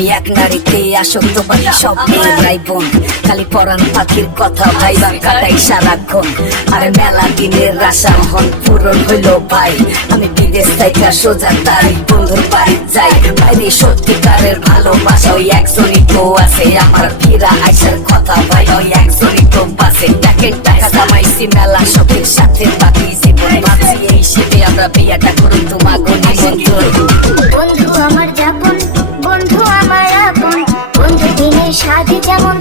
আমি এক নারীতে আসক্ত পাই সব মেয়েরাই বোন খালি পরাণ পাখির কথা ভাইবা কাটাই সারাক্ষণ আর মেলা দিনের আশা হন পূরণ হইলো ভাই আমি বিদেশ থেকে সোজা তাই বন্ধুর বাড়ি যাই বাইরে সত্যিকারের ভালোবাসা ওই একজনই তো আছে আমার ফিরা আইসার কথা ভাই ওই একজনই তো বাসে টাকের টাকা কামাইছি মেলা সবের সাথে বাকি জীবন ভাবছি এই হিসেবে আমরা বিয়াটা করুন তোমাকে নিমন্ত্রণ বন্ধু আমার যাপন বন্ধু আমার আপন বন্ধু দিনের সাথে যেমন